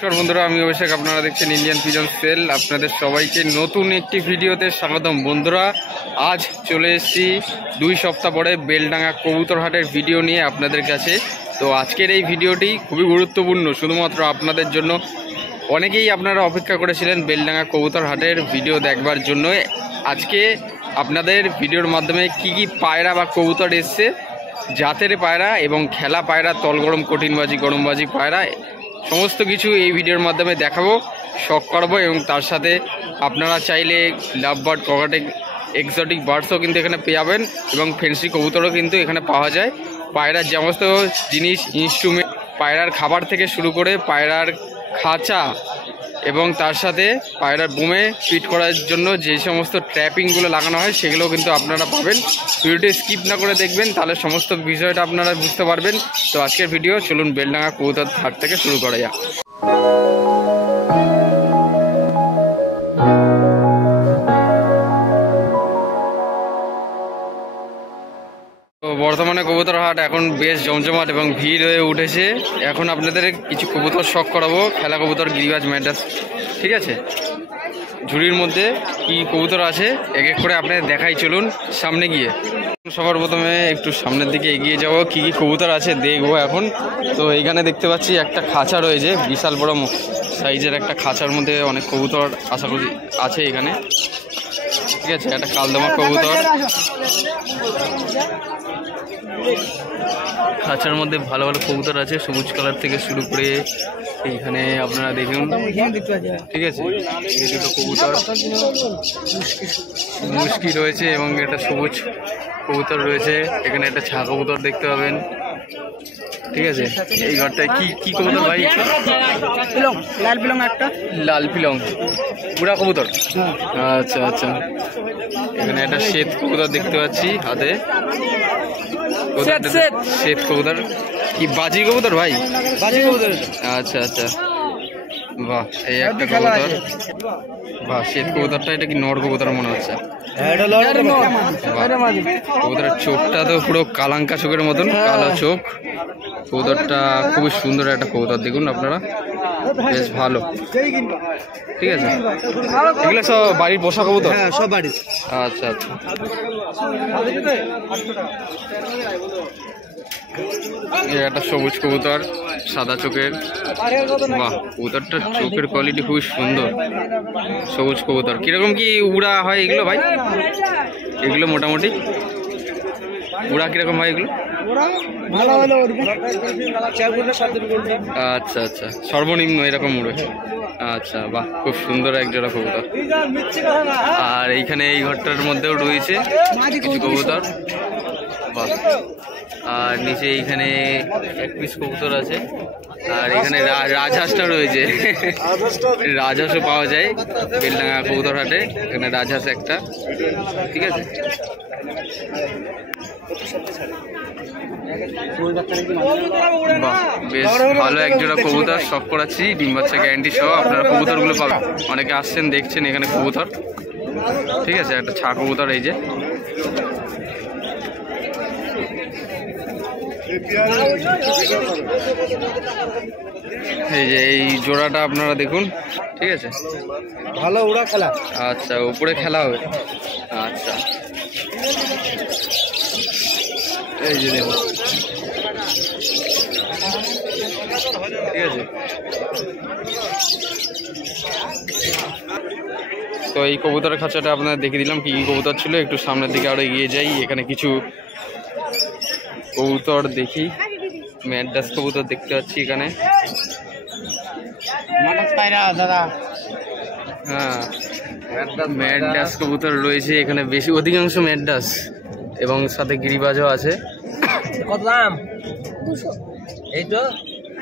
নমস্কার বন্ধুরা, আমি অভিষেক। আপনারা দেখছেন ইন্ডিয়ান পিজন সেল। আপনাদের সবাইকে নতুন একটি ভিডিওতে স্বাগতম। বন্ধুরা, আজ চলে এসেছি 2 সপ্তাহ পরে বেলডাঙ্গা কবুতর হাটের ভিডিও নিয়ে আপনাদের কাছে। তো আজকের এই ভিডিওটি খুবই গুরুত্বপূর্ণ, শুধুমাত্র আপনাদের জন্য। অনেকেই আপনারা অপেক্ষা করেছিলেন বেলডাঙ্গা কবুতর হাটের ভিডিও দেখবার জন্য। আজকে আপনাদের ভিডিওর মাধ্যমে কি কি পায়রা বা কবুতর এসছে, জাতের পায়রা এবং খেলা পায়রা, তলগরম, কঠিনবাজি, গরমবাজি পায়রা, সমস্ত কিছু এই ভিডিওর মাধ্যমে দেখাবো, শখ করাবো। এবং তার সাথে আপনারা চাইলে লাভ বার্ড, ককাটেক, এক্সোটিক বার্ডসও কিন্তু এখানে পেয়ে যাবেন এবং ফেন্সি কবুতরও কিন্তু এখানে পাওয়া যায়। পায়রার সমস্ত জিনিস, ইনস্ট্রুমেন্ট, পায়রার খাবার থেকে শুরু করে পায়রার খাঁচা এবং তার সাথে পায়রার বুমে ফিট করার জন্য যে সমস্ত ট্র্যাপিংগুলো লাগানো হয় সেগুলোও কিন্তু আপনারা পাবেন। ভিডিওটি স্কিপ না করে দেখবেন, তাহলে সমস্ত বিষয়টা আপনারা বুঝতে পারবেন। তো আজকের ভিডিও চলুন বেলডাঙ্গা কবুতর হাট থেকে শুরু করা যাক। তো বর্তমানে কবুতর হাট এখন বেশ জমজমাট এবং ভিড় হয়ে উঠেছে। এখন আপনাদের কিছু কবুতর শখ করাবো, খেলা কবুতর, গিরিবাজ, ম্যাড্রাস, ঠিক আছে। ঝুড়ির মধ্যে কি কবুতর আছে এক এক করে আপনাদের দেখাই, চলুন সামনে গিয়ে। সবার প্রথমে একটু সামনের দিকে এগিয়ে যাবো, কি কি কবুতর আছে দেখবো এখন। তো এইখানে দেখতে পাচ্ছি একটা খাঁচা রয়েছে, বিশাল বড় সাইজের একটা খাঁচার মধ্যে অনেক কবুতর আশা করি আছে এখানে, ঠিক আছে। একটা কালদমা কবুতর, খাঁচার মধ্যে ভালো ভালো কবুতর আছে, সবুজ কালার থেকে শুরু করে এইখানে আপনারা দেখুন, ঠিক আছে। এই দুটো কবুতর মুশকি রয়েছে এবং একটা সবুজ কবুতর রয়েছে। এখানে একটা ছা কবুতর দেখতে পাবেন, ঠিক আছে। এই ঘরটায় কি কি কবুতর ভাই? লাল পিলং, একটা লাল পিলং, বুড়া কবুতর। আচ্ছা আচ্ছা। এখানে একটা শ্বেত কবুতর দেখতে পাচ্ছি হাতে, শ্বেত কবুতর। কি বাজি কবুতর ভাই? বাজি কবুতর। আচ্ছা আচ্ছা, বাহ। এই একটা কবুতর, বাহ। শ্বেত কবুতরটা এটা কি নর কবুতর মনে হচ্ছে? কবুতরের চোখটা তো পুরো কালাঙ্কা চোখের মতন, কালো চোখ। কবুতরটা খুবই সুন্দর একটা কবুতর, দেখুন আপনারা, বেশ ভালো, ঠিক আছে। এগুলো সব বাড়ির পোষা কবুতর? হ্যাঁ, সব বাড়ির। আচ্ছা আচ্ছা। একটা সবুজ কবুতর, সাদা চোখের, বাহ। কবুতরটা চোখের কোয়ালিটি খুবই সুন্দর। সবুজ কবুতর কিরকম কি উড়া হয় এগুলো ভাই? এগুলো মোটামুটি উড়া কিরকম হয় এগুলো? আচ্ছা আচ্ছা, সর্বনিম্ন এরকম উড়ে। আচ্ছা, বাহ, খুব সুন্দর এক জোড়া কবুতর। আর এইখানে এই ঘরটার মধ্যেও রয়েছে কিছু কবুতর, বাহ। আর নিচে এইখানে এক পিস কবুতর আছে। আর এখানে রাজহাঁসটা রয়েছে, রাজহাঁসও পাওয়া যায় বেলডাঙ্গা কবুতর হাটে। এখানে রাজহাঁস একটা, ঠিক আছে। বেশ ভালো এক জোড়া কবুতর শখ করাচ্ছি, ডিম বাচ্চা গ্যারান্টি সহ। আপনারা কবুতরগুলো পাবেন, অনেকে আসছেন দেখছেন এখানে কবুতর, ঠিক আছে। একটা ছা কবুতর, এই যে, এই যে এই জোড়াটা আপনারা দেখুন, ঠিক আছে। ভালো উড়া খেলা। আচ্ছা, উপরে খেলা হবে। আচ্ছা, এই যে দেখুন, ঠিক আছে। তো এই কবুতরের খাঁচাটা আপনাদের দেখিয়ে দিলাম কি কি কবুতর ছিল। একটু সামনের দিকে আরো এগিয়ে যাই, এখানে কিছু কবুতর দেখি। ম্যাড্রাস কবুতর দেখতে পাচ্ছি এখানে, হ্যাঁ, ম্যাড্রাস কবুতর রয়েছে এখানে বেশি, অধিকাংশ ম্যাড্রাস এবং সাথে গিরিবাজও আছে। কত দাম? 200। এই তো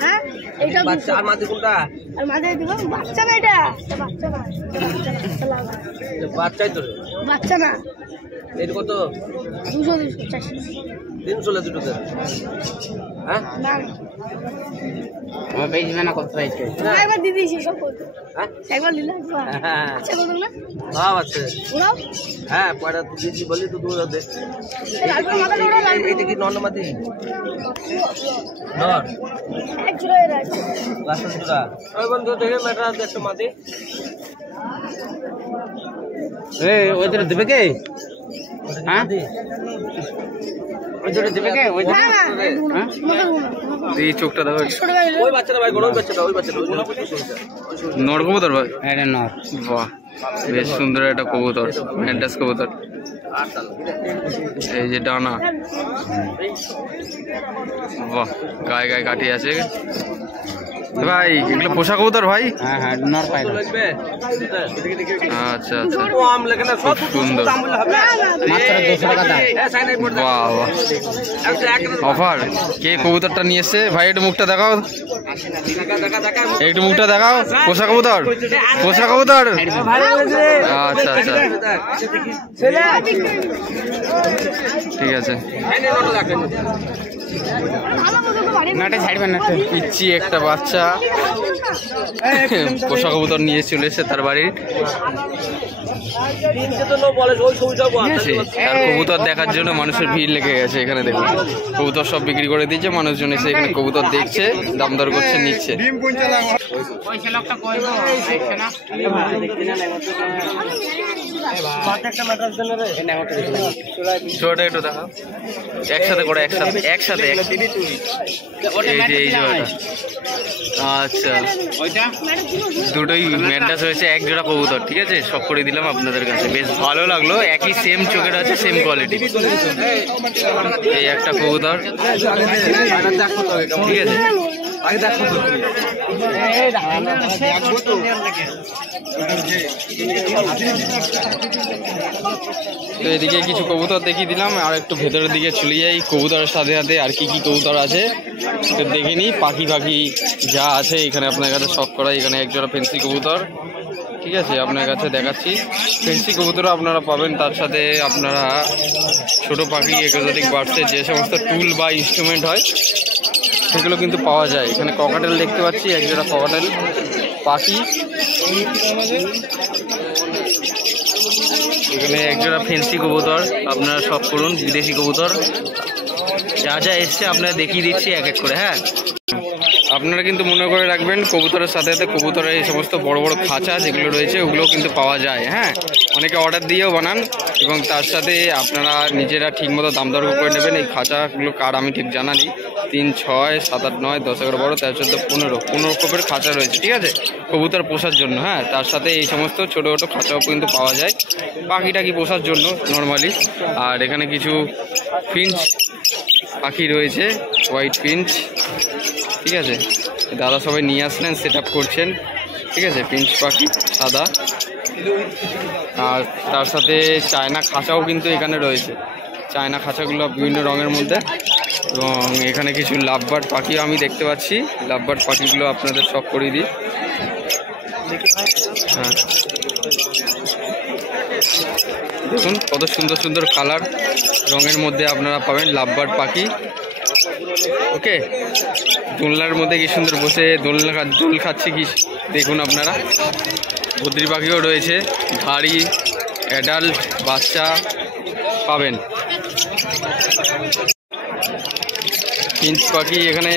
হ্যাঁ, এইটা বাচ্চা। আর মাঝে কোনটা? আর মাঝে দিব বাচ্চা না, এটা বাচ্চা না, বাচ্চাই তো, বাচ্চা না। এর কত? 200 300 লে দুটোতে। হ্যাঁ, না একবার দিদি সব করতে একবার দিলে আচ্ছা বলতো না সব আছে হ্যাঁ পড়া তুই দিদি বলি তো তুই দেখ এইটা কি নন মাটি নন এক জোড়া এর আছে রাসন জোড়া ওই বন্ধু দেখে মেটা একটা মাটি ওইটা দেবে কে হ্যাঁ ওইটা দেবে কে ওইটা হ্যাঁ এই চোখটা দেখো ওই বাচ্চাটা ভাই গরম বাচ্চাটা ওই বাচ্চাটা নর কবুতর ভাই এটা নর বাহ বেশ সুন্দর একটা কবুতর ম্যাড্রাস কবুতর এই যে ডানা বাহ গায়ে গায়ে কাটি আছে ভাই এগুলো পোষা কবুতর ভাই হ্যাঁ হ্যাঁ নর পাই আচ্ছা আচ্ছা খুব সুন্দর মাত্র 200 টাকা দাম বাহ বাহ অফার কে কবুতরটা নিয়ে এসছে ভাই একটু মুখটা দেখাও একটু মুখটা দেখাও পোষা কবুতর আচ্ছা আচ্ছা ঠিক আছে পিচ্ছি একটা বাচ্চা পোষা কবুতর নিয়ে চলে এসেছে তার বাড়ির তার কবুতর দেখার জন্য মানুষের ভিড় লেগে গেছে এখানে দেখুন কবুতর সব বিক্রি করে দিয়েছে মানুষজন এসে এখানে কবুতর দেখছে দাম দর করছে নিচ্ছে ছোট একটু দেখো একসাথে করে একসাথে এই যে আচ্ছা দুটোই ম্যাড্রাস হয়েছে এক জোড়া কবুতর ঠিক আছে সব করে দিলাম আপনাদের কাছে বেশ ভালো লাগলো একই সেম চোখের আছে সেম কোয়ালিটি এই একটা কবুতর ঠিক আছে তো এদিকে কিছু কবুতর দেখিয়ে দিলাম আর একটু ভেতরের দিকে চলে যাই কবুতরের সাথে সাথে আর কি কি কবুতর আছে দেখে নিই পাখি যা আছে এখানে আপনার কাছে শখ করা এখানে একজোড়া ফেন্সি কবুতর ঠিক আছে আপনার কাছে দেখাচ্ছি ফেন্সি কবুতরও আপনারা পাবেন তার সাথে আপনারা ছোট পাখি এক্সোটিক বার্ডসের যে সমস্ত টুল বা ইনস্ট্রুমেন্ট হয় সেগুলো কিন্তু পাওয়া যায় এখানে ককাটেল দেখতে পাচ্ছি একজোড়া ককাটেল পাখি এখানে একজোড়া ফেন্সি কবুতর আপনারা শখ করুন বিদেশি কবুতর যা যা এসছে আপনারা দেখিয়ে দিচ্ছি এক এক করে হ্যাঁ আপনারা কিন্তু মনে করে রাখবেন কবুতরের সাথে সাথে কবুতরের এই সমস্ত বড় বড় খাঁচা যেগুলো রয়েছে ওগুলোও কিন্তু পাওয়া যায় হ্যাঁ অনেকে অর্ডার দিয়েও বানান এবং তার সাথে আপনারা নিজেরা ঠিকমতো দাম দর করে নেবেন এই খাঁচাগুলো কার আমি ঠিক জানা নেই 3, 6, 7, 8, 9, 10, 11, 12, 13, 14, 15 কোপের খাঁচা রয়েছে ঠিক আছে কবুতর পোষার জন্য হ্যাঁ তার সাথে এই সমস্ত ছোটো ছোটো খাঁচাও কিন্তু পাওয়া যায় পাখিটাকি পোষার জন্য নর্মালি আর এখানে কিছু ফিঞ্চ পাখি রয়েছে হোয়াইট ফিঞ্চ ঠিক আছে দাদা সবাই নিয়ে আসলেন সেট আপ করছেন ঠিক আছে ফিঞ্চ পাখি সাদা আর তার সাথে চায়না খাঁচাও কিন্তু এখানে রয়েছে চায়না খাঁচাগুলো বিভিন্ন রঙের মধ্যে এবং এখানে কিছু লাভবার্ড পাখিও আমি দেখতে পাচ্ছি লাভবার্ড পাখিগুলো আপনাদের শখ করিয়ে দিই হ্যাঁ দেখুন কত সুন্দর সুন্দর কালার রঙের মধ্যে আপনারা পাবেন লাভবার্ড পাখি ওকে দোলনার মধ্যে কি সুন্দর বসে দোল খাচ্ছে কি দেখুন আপনারা বদ্রি পাখিও রয়েছে ভারী অ্যাডাল্ট বাচ্চা পাবেন ফিঞ্চ পাখি এখানে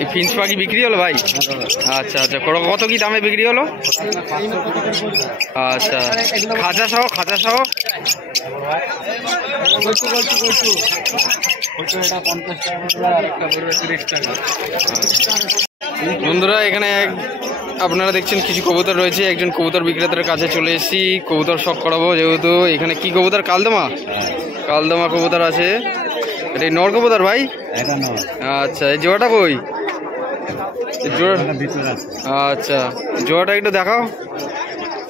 এই ফিঞ্চ পাখি বিক্রি হলো ভাই আচ্ছা আচ্ছা কত কি দামে বিক্রি হলো আচ্ছা খাঁচা সহ বন্ধুরা এখানে আপনারা দেখছেন কিছু কবুতর রয়েছে একজন কবুতর বিক্রেতার কাছে চলে এসেছি কবুতর শখ করাবো যেহেতু এখানে কি কবুতর কালদমা কবুতর আছে এটা নর কবুতর ভাই আচ্ছা এই জোড়াটা কই আচ্ছা জোড়াটা একটু দেখাও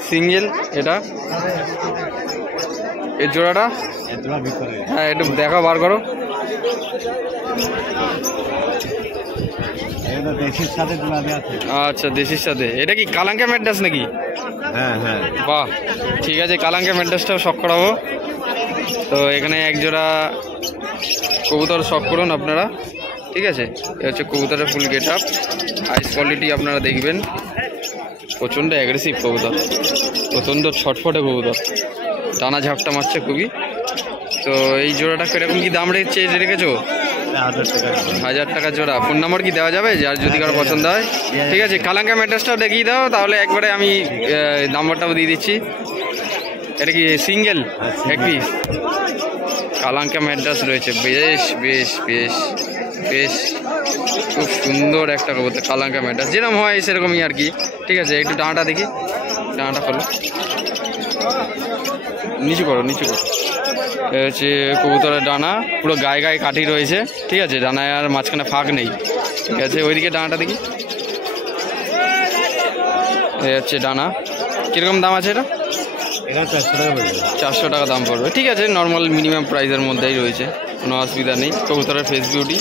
সিঙ্গেল এটা এই জোড়াটা হ্যাঁ একটু দেখাও বার করো আচ্ছা দেশির সাথে এটা কি কালাঙ্কা ম্যাড্রাস নাকি হ্যাঁ হ্যাঁ বাহ ঠিক আছে কালাঙ্কা ম্যাড্রাসটাও শখ করাবো তো এখানে এক জোড়া কবুতর শখ করুন আপনারা ঠিক আছে। এ হচ্ছে কবুতরের ফুল গেট আপ, আইস কোয়ালিটি আপনারা দেখবেন। প্রচণ্ড অ্যাগ্রেসিভ কবুতর, প্রচণ্ড ছটফটে কবুতর, টানা ঝাপটা মারছে খুবই। তো এই জোড়াটা কিরকম কি দাম রেখেছো? 1000 টাকা জোড়া। ফোন নাম্বার কি দেওয়া যাবে যার যদি কারো পছন্দ হয়? ঠিক আছে, কালাঙ্কা ম্যাড্রাসটাও দেখিয়ে দাও তাহলে একবারে আমি নাম্বারটাও দিয়ে দিচ্ছি। এটা কি সিঙ্গেল এক পিস? কালাঙ্কা ম্যাড্রাস রয়েছে, বেশ বেশ বেশ বেশ খুব সুন্দর একটা কবুতর কালাঙ্কা ম্যাড্রাস, যেরকম হয় সেরকমই আর কি। ঠিক আছে, একটু ডানাটা দেখি, ডানাটা খোলো, নিচু করো নিচু করো। এ হচ্ছে কবুতরের ডানা, পুরো গায়ে গায়ে কাঠি রয়েছে। ঠিক আছে, ডানায় আর মাঝখানে ফাঁক নেই। ঠিক আছে, ওইদিকে ডানাটা দেখি। এ হচ্ছে ডানা, কীরকম দাম আছে এটা? 400 টাকা দাম পড়বে। ঠিক আছে, নর্মাল মিনিমাম প্রাইসের মধ্যেই রয়েছে, কোনো অসুবিধা নেই। কবুতরের ফেস বিউটি।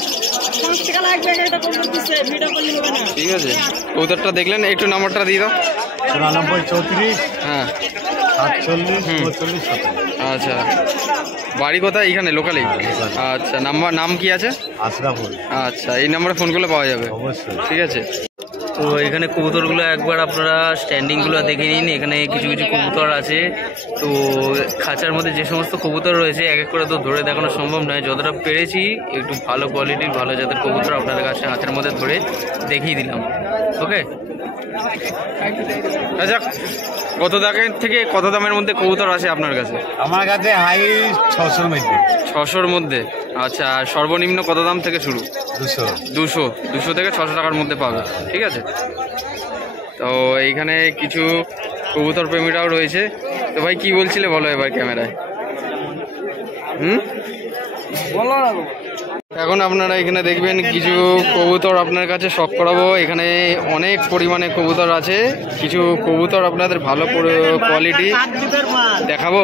ঠিক আছে, কবুতরটা দেখলেন, একটু নাম্বারটা দিয়ে দাও। 94 34 হ্যাঁ 48 44 17। আচ্ছা, বাড়ি কোথায়? এখানে লোকালেই? আচ্ছা, নাম কি আছে? আশরাফুল। আচ্ছা, এই নাম্বারে ফোন করলে পাওয়া যাবে? অবশ্যই। ঠিক আছে। তো এখানে কবুতরগুলো একবার আপনারা স্ট্যান্ডিংগুলো দেখে নিন। এখানে কিছু কিছু কবুতর আছে। তো খাঁচার মধ্যে যে সমস্ত কবুতর রয়েছে এক এক করে তো ধরে দেখানো সম্ভব নয়, যতটা পেরেছি একটু ভালো কোয়ালিটির ভালো জাতের কবুতর আপনাদের কাছে হাতের মধ্যে ধরে দেখিয়ে দিলাম। ওকে, আচ্ছা কত দামের থেকে কত দামের মধ্যে কবুতর আছে আপনার কাছে? আমার কাছে হাই 600 মধ্যে। 600-র মধ্যে? আচ্ছা, আর সর্বনিম্ন কত দাম থেকে শুরু? 200 থেকে 600 টাকার মধ্যে পাবে। ঠিক আছে, তো এইখানে কিছু কবুতর প্রেমীরাও রয়েছে। তো ভাই কি বলছিলে বলো এবার ক্যামেরায়। এখন আপনারা এখানে দেখবেন কিছু কবুতর আপনার কাছে শখ করাবো। এখানে অনেক পরিমাণে কবুতর আছে, কিছু কবুতর আপনাদের ভালো কোয়ালিটি দেখাবো।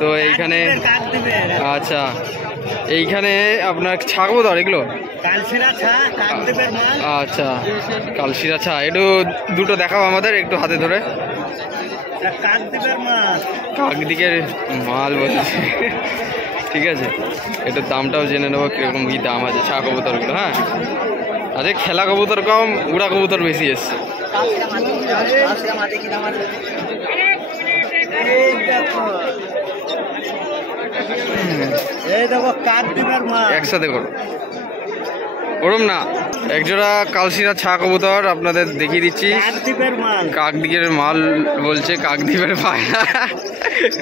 তো এইখানে আচ্ছা, এইখানে আপনার ছা কবুতর এগুলো? আচ্ছা, কালশিরা ছা, একটু দুটো দেখাও আমাদের একটু হাতে ধরে। কাকদিকের মাল বলছে। ঠিক আছে, একটু দামটাও জেনে নেবো কিরকম কি দাম আছে ছা কবুতরগুলো। হ্যাঁ, আচ্ছা, খেলা কবুতর কম, উড়া কবুতর বেশি এসছে। একসাথে করো, ওরম না। একজোড়া কালশিরা ছা কবুতর আপনাদের দেখিয়ে দিচ্ছি। কাকদ্বীপের মাল বলছে, কাকদ্বীপের পায়রা।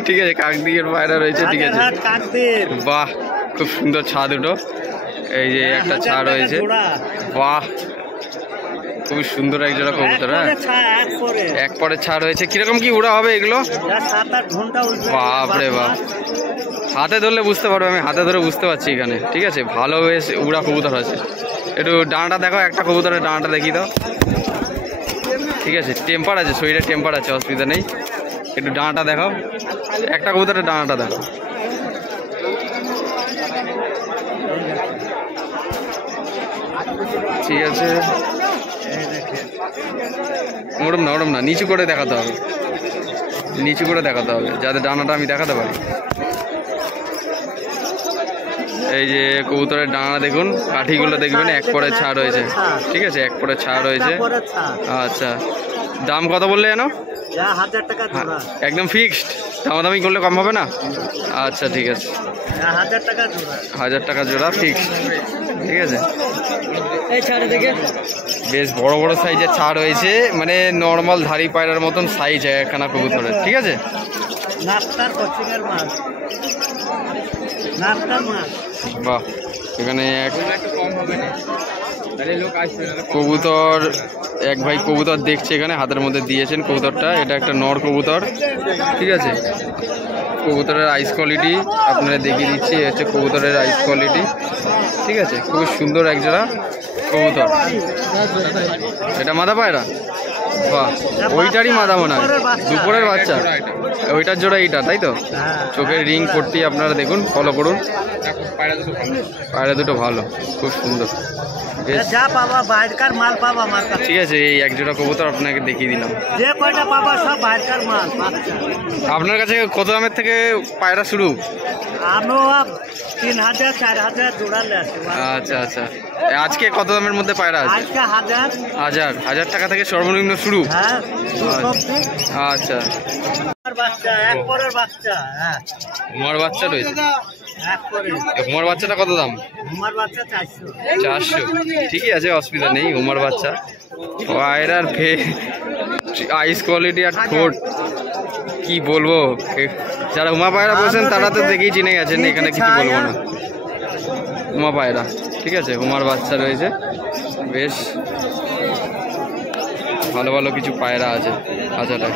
ঠিক আছে, কাকদ্বীপের পায়রা রয়েছে। ঠিক আছে, বাহ, খুব সুন্দর ছা দুটো। এই যে একটা ছা রয়েছে, বাহ, খুবই সুন্দর একজোড়া কবুতর। হ্যাঁ, এক পরে ছা রয়েছে। কিরকম কি উড়া হবে এগুলো? বাপরে বাপ, হাতে ধরলে বুঝতে পারবে, আমি হাতে ধরে বুঝতে পারছি এখানে। ঠিক আছে, ভালো বেশ উড়া কবুতর আছে। একটু ডানাটা দেখো, একটা কবুতরের ডানাটা দেখিয়ে দাও। ঠিক আছে, টেম্পার আছে, শরীরে টেম্পার আছে, অসুবিধা নেই। একটু ডানাটা দেখাও, একটা কবুতরের ডানাটা দেখো। ঠিক আছে, ওরম না ওরম না, নিচু করে দেখাতে হবে, নিচু করে দেখাতে হবে যাতে ডানাটা আমি দেখাতে পারি। এই যে কবুতরের ডানা দেখুন, কাঠিগুলো দেখবেন এক পরে ছাড় হয়েছে। ঠিক আছে, এক পরে ছাড় হয়েছে। আচ্ছা, দাম কত বললে যেন? 1000 টাকা জোড়া। একদম ফিক্সড? দামাদামি করলে কম হবে না? আচ্ছা, ঠিক আছে, 1000 টাকা জোড়া। 1000 টাকা জোড়া ফিক্সড। ঠিক আছে, বেশ বড় বড় সাইজের ছাড় হয়েছে, মানে নর্মাল ধারি পায়রার মতন সাইজ হয় একখানা কবুতরের। ঠিক আছে, বাহ, এখানে এক কবুতর, এক ভাই কবুতর দেখছে এখানে, হাতের মধ্যে দিয়েছেন কবুতরটা। এটা একটা নর কবুতর। ঠিক আছে, কবুতরের আইস কোয়ালিটি আপনারা দেখিয়ে দিচ্ছি। হচ্ছে কবুতরের আইস কোয়ালিটি। ঠিক আছে, খুব সুন্দর একজোড়া কবুতর। এটা মাদা পায়রা? বাহ, ওইটারই মাদা মনে হয়, দুপুরের বাচ্চা, ওইটার জোড়া এইটা, তাই তো? চোখের রিং পট্টি আপনারা দেখুন, ফলো করুন। পায়রা দুটো ভালো, খুব সুন্দর, যা পাবা বাইরেকার মাল পাবা আমার কাছে। ঠিক আছে, এই এক জোড়া কবুতর আপনাকে দেখিয়ে দিলাম। যে কয়টা পাবা সব বাইরেকার মাল। আপনার কাছে কত দামের থেকে পায়রা শুরু? আমিও 3000 4000 জোড়ালে আছে। আচ্ছা আচ্ছা, আজকে কত দামের মধ্যে পায়রা আছে? আজকে 1000 টাকা থেকে সর্বনিম্ন শুরু। হ্যাঁ, আচ্ছা, বাচ্চা এক পরের বাচ্চা। হ্যাঁ, উমার বাচ্চা রয়েছে। এক পরে উমার বাচ্চাটা কত দাম? আমার বাচ্চা 400। 400, ঠিকই আছে, অসুবিধা নেই। উমার বাচ্চা, পায়রার আইস কোয়ালিটি আর ঠোঁট কি বলবো, যারা উমা পায়রা বলছেন তারা তো দেখেই চিনে গেছেন, এখানে কিছু বলবো না। উমা পায়রা, ঠিক আছে, উমার বাচ্চা রয়েছে, বেশ ভালো ভালো কিছু পায়রা আছে খাঁচাটায়,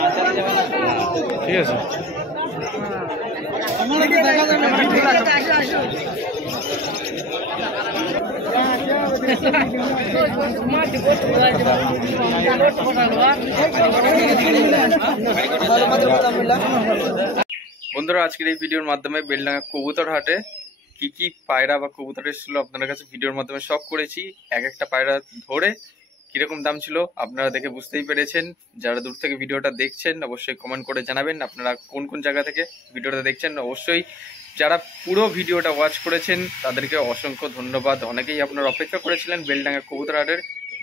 ঠিক আছে। বন্ধুরা, আজকের এই ভিডিওর মাধ্যমে বেলডাঙ্গা কবুতর হাটে কি কি পায়রা বা কবুতর এসেছিল আপনাদের কাছে ভিডিওর মাধ্যমে সব করেছি। এক একটা পায়রা ধরে কিরকম দাম ছিল আপনারা দেখে বুঝতেই পেরেছেন। যারা দূর থেকে ভিডিওটা দেখছেন অবশ্যই কমেন্ট করে জানাবেন আপনারা কোন কোন জায়গা থেকে ভিডিওটা দেখছেন। অবশ্যই যারা পুরো ভিডিওটা ওয়াচ করেছেন তাদেরকে অসংখ্য ধন্যবাদ। অনেকেই আপনারা অপেক্ষা করেছিলেন বেলডাঙ্গা কবুতর হাটের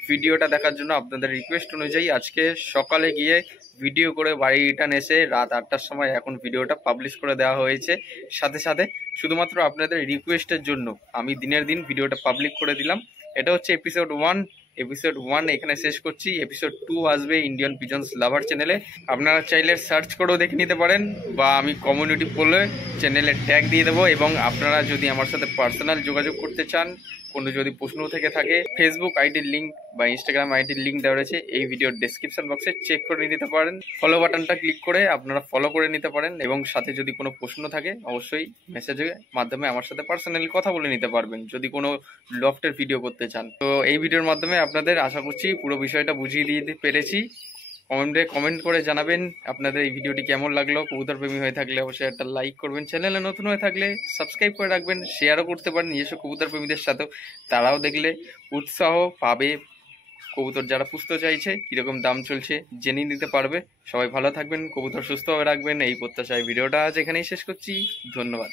ভিডিওটা দেখার জন্য। আপনাদের রিকোয়েস্ট অনুযায়ী আজকে সকালে গিয়ে ভিডিও করে বাড়ি রিটার্ন এসে রাত 8টার সময় এখন ভিডিওটা পাবলিশ করে দেওয়া হয়েছে। সাথে সাথে শুধুমাত্র আপনাদের রিকোয়েস্টের জন্য আমি দিনের দিন ভিডিওটা পাবলিক করে দিলাম। এটা হচ্ছে এপিসোড 1 এখানে শেষ করছি। এপিসোড 2 আসবে ইন্ডিয়ান পিজনস লাভার চ্যানেলে, আপনারা চাইলে সার্চ করেও দেখে নিতে পারেন বা আমি কমিউনিটি পোলে চ্যানেলে ট্যাগ দিয়ে দেবো। এবং আপনারা যদি আমার সাথে পার্সোনাল যোগাযোগ করতে চান, কোনো যদি প্রশ্ন থেকে থাকে, ফেসবুক আইডির লিঙ্ক বা ইনস্টাগ্রাম আইডির লিঙ্ক দেওয়া রয়েছে এই ভিডিওর ডেসক্রিপশন বক্সে, চেক করে নিতে পারেন। ফলো বাটনটা ক্লিক করে আপনারা ফলো করে নিতে পারেন এবং সাথে যদি কোনো প্রশ্ন থাকে অবশ্যই মেসেজের মাধ্যমে আমার সাথে পার্সোনালি কথা বলে নিতে পারবেন যদি কোনো লফটের ভিডিও করতে চান। তো এই ভিডিওর মাধ্যমে আপনাদের আশা করছি পুরো বিষয়টা বুঝিয়ে দিতে পেরেছি। কমেন্ট করে জানাবেন আপনাদের এই ভিডিওটি কেমন লাগলো। কবুতর প্রেমী হয়ে থাকলে অবশ্যই একটা লাইক করবেন, চ্যানেলে নতুন হয়ে থাকলে সাবস্ক্রাইব করে রাখবেন, শেয়ারও করতে পারেন নিজস্ব কবুতর প্রেমীদের সাথেও, তারাও দেখলে উৎসাহ পাবে। কবুতর যারা পুষতে চাইছে কীরকম দাম চলছে জেনে নিতে পারবে। সবাই ভালো থাকবেন, কবুতর সুস্থভাবে রাখবেন, এই প্রত্যাশায় ভিডিওটা আজ এখানেই শেষ করছি। ধন্যবাদ।